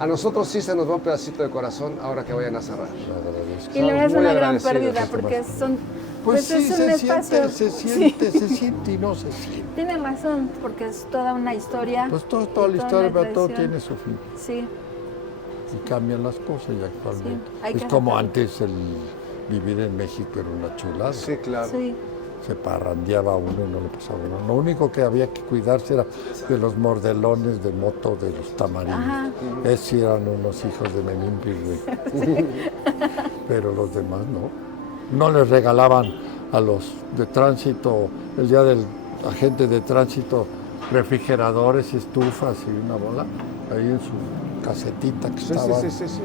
A nosotros sí se nos va un pedacito de corazón ahora que vayan a cerrar. Le agradezco. Y la verdad es muy una gran agradecidos, pérdida Tomás. porque son, Pues sí, es un se espacio. siente, se siente y no se siente. Tiene razón, porque es toda una historia. Pues toda y la historia, una pero todo tradición. tiene su fin. Sí, Y cambian las cosas y actualmente. Sí, hay Es que como aceptarlo. antes el vivir en México era una chulada. Sí, claro. sí. Se parrandeaba uno y no le pasaba nada. Lo único que había que cuidarse era de los mordelones de moto de los tamarindos. Ajá. Esos sí eran unos hijos de Menimpis, güey. Pero los demás no. No les regalaban a los de tránsito, el día del agente de tránsito, refrigeradores, estufas y una bola, ahí en su casetita que Sí, estaba. sí, sí, sí, sí.